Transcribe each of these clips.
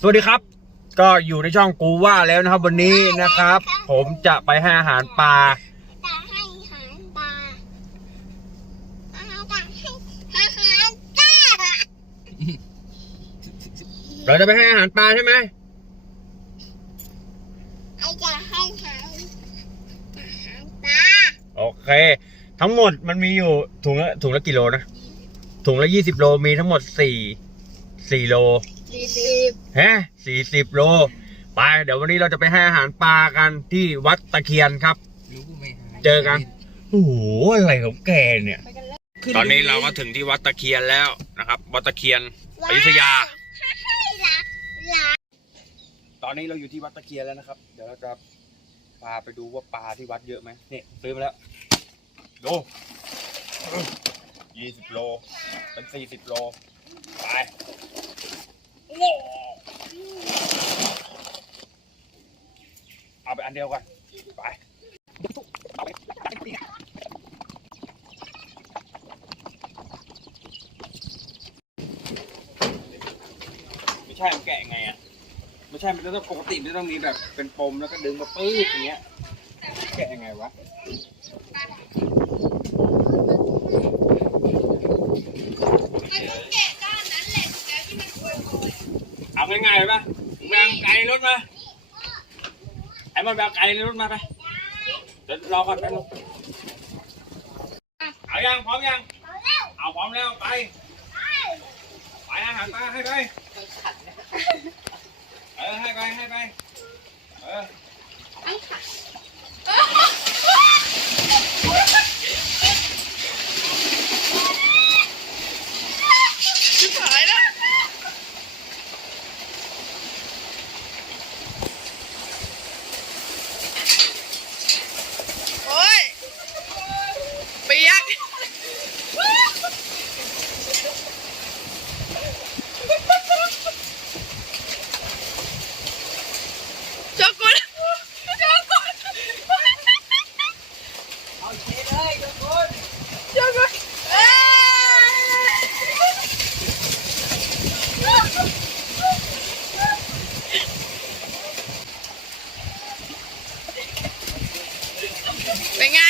สวัสดีครับ ก็อยู่ในช่องกูว่าแล้วนะครับ วันนี้นะครับ ผมจะไปให้อาหารปลาจะให้อาหารปลาอาจะให้อาหารปลาเราจะไปให้อาหารปลาใช่ไหมไอจะให้อาหารอาหารปลาโอเค ทั้งหมดมันมีอยู่ถุงละถุงละกี่โลนะถุงละยี่สิบโลมีทั้งหมดสี่สี่โล สี่สิบฮะสี่สิบโล ไป เดี๋ยววันนี้เราจะไปให้อาหารปลากันที่วัดตะเคียนครับเจอกัน โอ้โห อะไรของแกเนี่ยตอนนี้เราก็ถึงที่วัดตะเคียนแล้วนะครับ วัดตะเคียนอยุธยาให้รักรักตอนนี้เราอยู่ที่วัดตะเคียนแล้วนะครับ เดี๋ยวเราจะพาไปดูว่าปลาที่วัดเยอะไหมนี่ซื้อมาแล้วดูยี่สิบโล เป็นสี่สิบโล ไป เอาไปอันเดียวกันไปไม่ใช่มันแกะยังไงอะไม่ใช่มันจะต้องปกติมันจะต้องมีแบบเป็นปมแล้วก็ดึงมาปื้ดอย่างเงี้ยแกะยังไงวะ เอาง่ายๆไปปะแบงไก่ร ถมา ไอ้มันแบงไก่ในรถมาไป เดี๋ยวรอก่อนแป๊บนึงเอายังพร้อมยัง เอาพร้อมแล้วไป ไปอาหารปลาให้ไป เออให้ไปให้ไป เออโอ้ยเปียกโชกุนโชกุนเอาเชเลยโชกุนโชกุนเอ้ยเป็นไง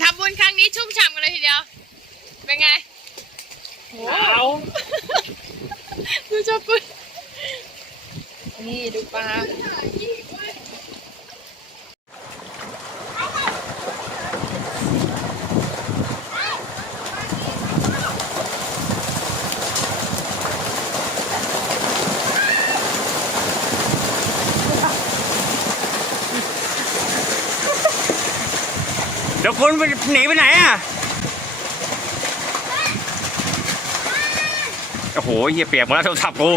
ทำบุญครั้งนี้ชุ่มฉ่ำกันเลยทีเดียว เป็นไงว้าวดูชอบกุนนี่ดูปลาเดี๋ยวคุณหนีไปไหนอะ โอ้โหเหี้ยเปียกหมดแล้วโทรศัพท์กู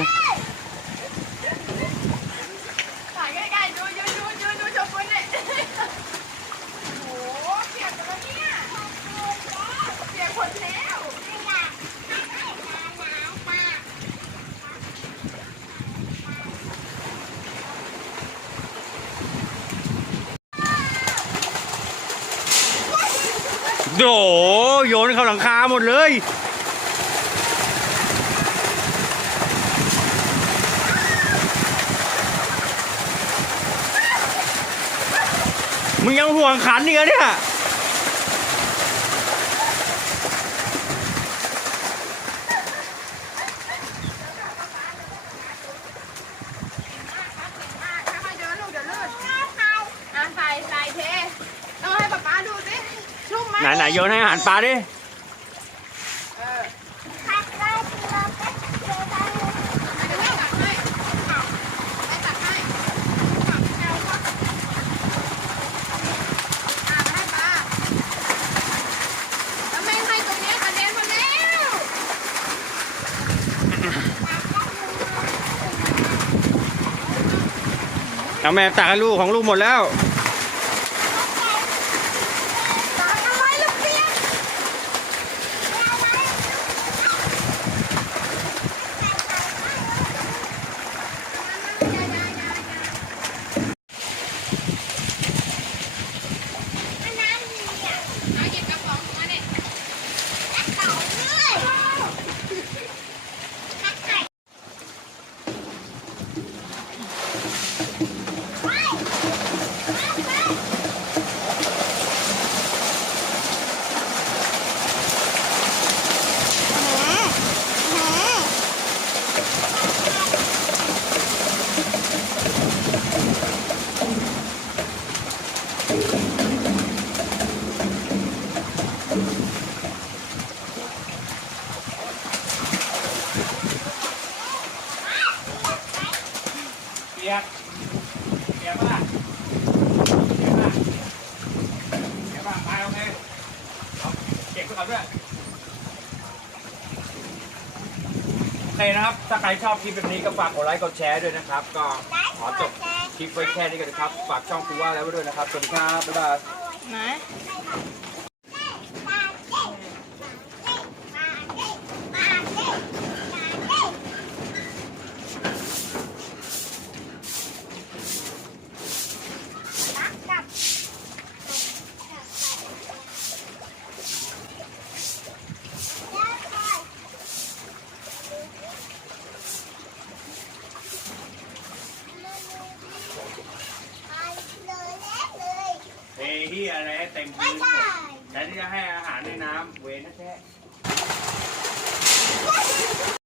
ถ่ายใกล้ๆดูดูดูดูดูชอบกุนเลยโอ้โหเปียกหมดแล้วเนี่ยเปียกหมดแล้วโดโยนเข้าหลังคาหมดเลย มึงยังห่วงขันอีกเหรอเนี่ยค่อยๆเดินลูกเดี๋ยวลื่นอะใส่ใส่เทเอาให้ป๊าป๊าดูสิชุ่มไหม ไหนไหนๆโยนให้อาหารปลาดิ เออ ขัดได้ทีละแป๊บเดียวได้เลย ให้ดูให้ตักให้ให้ตักให้ตักแนวก็อะให้ปลาแล้วไม่ให้ตรงเนี้ยกระเด็นหมดแล้ว เอาแม่ตักให้ลูกของลูกหมดแล้ว เปียกป่เปียกป่ะาเอาเก็บไปก่อนด้วยโอเคนะครับ ถ้าใครชอบคลิปแบบนี้ก็ฝากกดไลค์กดแชร์ด้วยนะครับ ก็ขอจบคลิปไว้แค่นี้กันนะครับ ฝากช่องคูว่าแล้วด้วยนะครับสวัสดีครับบ๊ายบาย เฮ้ยเฮียอะไรให้เต็มไม่พื้นหมใช่ดแต่ที่จะให้อาหารในน้ำเวนแท้ไ